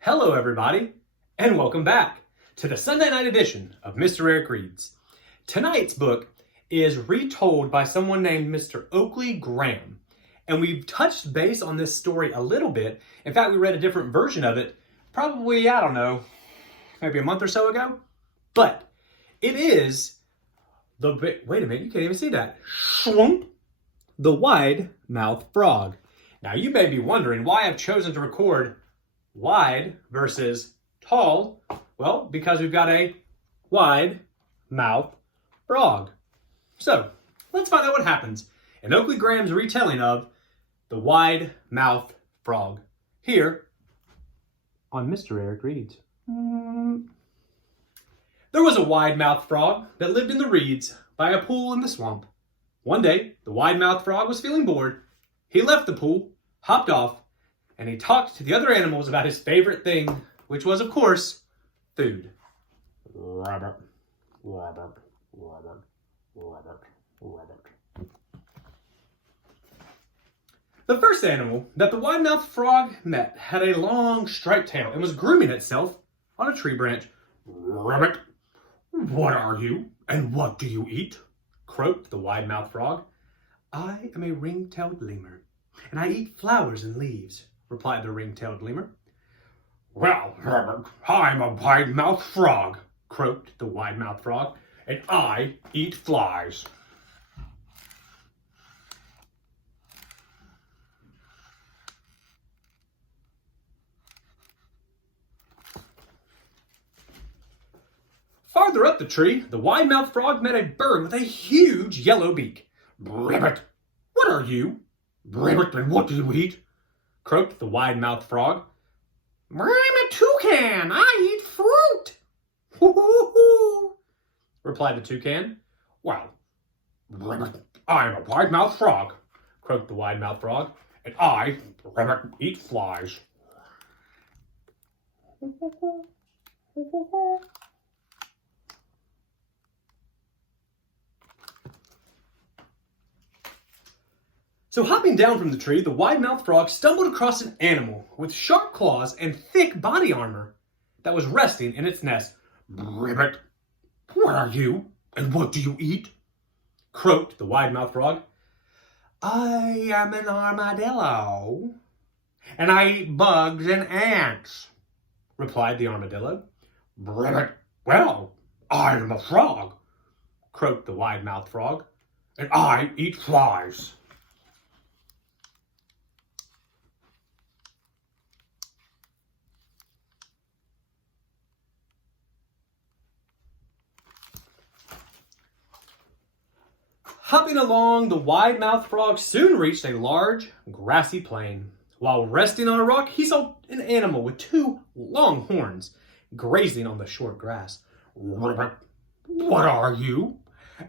Hello everybody, and welcome back to the Sunday night edition of Mr. Eric Reads. Tonight's book is Retold by someone named Mr. Oakley Graham, and we've touched base on this story a little bit. In fact, we read a different version of it probably, I don't know, maybe a month or so ago. But it is wait a minute, you can't even see that. The wide-mouthed frog. Now you may be wondering why I've chosen to record wide versus tall. Well, because we've got a wide-mouthed frog. So, let's find out what happens in Oakley Graham's retelling of the wide-mouthed frog here on Mr. Eric Reads. There was a wide-mouthed frog that lived in the reeds by a pool in the swamp. One day, the wide-mouthed frog was feeling bored. He left the pool, hopped off, and he talked to the other animals about his favorite thing, which was, of course, food. Rabbit, rabbit, rabbit, rabbit, rabbit. The first animal that the wide-mouthed frog met had a long striped tail and was grooming itself on a tree branch. Rabbit, what are you, and what do you eat? Croaked the wide-mouthed frog. I am a ring-tailed lemur, and I eat flowers and leaves, replied the ring-tailed lemur. Well, Rabbit, I'm a wide-mouthed frog, croaked the wide-mouthed frog, and I eat flies. Farther up the tree, the wide-mouthed frog met a bird with a huge yellow beak. Rabbit, what are you? Rabbit, and what do you eat? Croaked the wide-mouthed frog. I'm a toucan. I eat fruit. Hoo-hoo-hoo, replied the toucan. Well, Rabbit, I'm a wide-mouthed frog, croaked the wide-mouthed frog, and I, Rabbit, eat flies. So hopping down from the tree, the wide-mouthed frog stumbled across an animal with sharp claws and thick body armor that was resting in its nest. Rabbit, what are you, and what do you eat? Croaked the wide-mouthed frog. I am an armadillo, and I eat bugs and ants, replied the armadillo. Rabbit, well, I am a frog, croaked the wide-mouthed frog, and I eat flies. Hopping along, the wide-mouthed frog soon reached a large, grassy plain. While resting on a rock, he saw an animal with two long horns grazing on the short grass. Rabbit, what are you,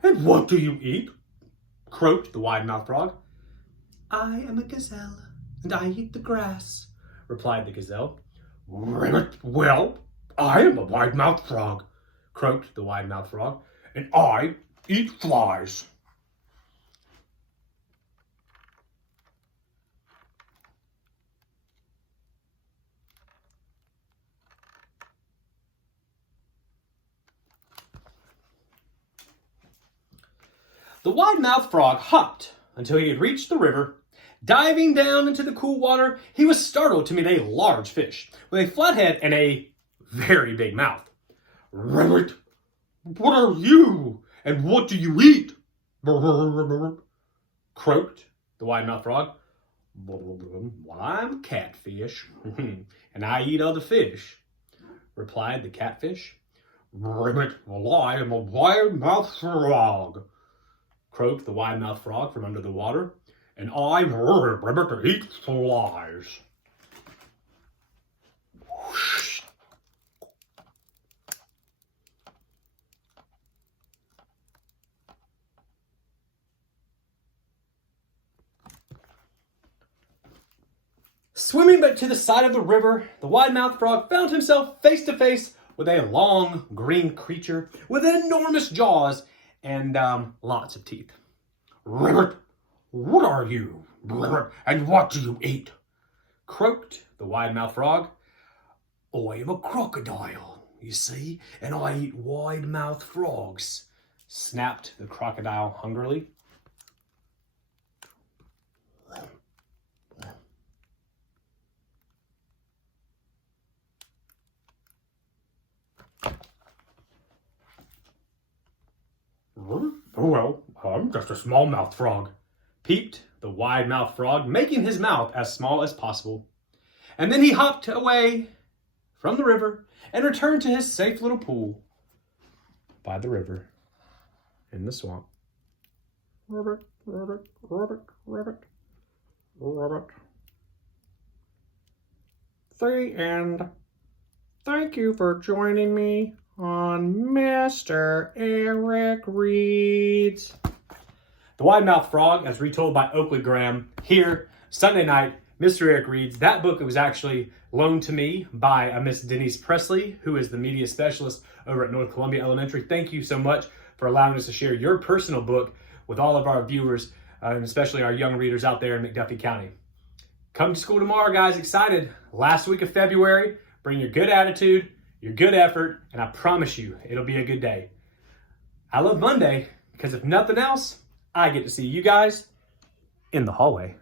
and what do you eat? Croaked the wide-mouthed frog. I am a gazelle, and I eat the grass, replied the gazelle. Rabbit, well, I am a wide-mouthed frog, croaked the wide-mouthed frog, and I eat flies. The wide-mouthed frog hopped until he had reached the river. Diving down into the cool water, he was startled to meet a large fish with a flat head and a very big mouth. Rabbit, what are you, and what do you eat? Croaked the wide-mouthed frog. Well, I'm catfish, and I eat other fish, replied the catfish. Rabbit, well, I am a wide-mouthed frog, croaked the wide-mouthed frog from under the water, and I, Rabbit, eat flies. Whoosh. Swimming back to the side of the river, the wide-mouthed frog found himself face to face with a long green creature with enormous jaws and lots of teeth. Rabbit, what are you, Rabbit, and what do you eat? Croaked the wide-mouthed frog. I am a crocodile, you see, and I eat wide-mouthed frogs, snapped the crocodile hungrily. Well, I'm just a small-mouthed frog, peeped the wide-mouthed frog, making his mouth as small as possible. And then he hopped away from the river and returned to his safe little pool by the river in the swamp. Rabbit, rabbit, rabbit, rabbit, rabbit. The end. Thank you for joining me on Mr. Eric Reads. The Wide-Mouthed Frog, as retold by Oakley Graham, here, Sunday night, Mr. Eric Reads. That book was actually loaned to me by a Miss Denise Presley, who is the media specialist over at North Columbia Elementary. Thank you so much for allowing us to share your personal book with all of our viewers, and especially our young readers out there in McDuffie County. Come to school tomorrow, guys. Excited. Last week of February. Bring your good attitude, your good effort, and I promise you, it'll be a good day. I love Monday because if nothing else, I get to see you guys in the hallway.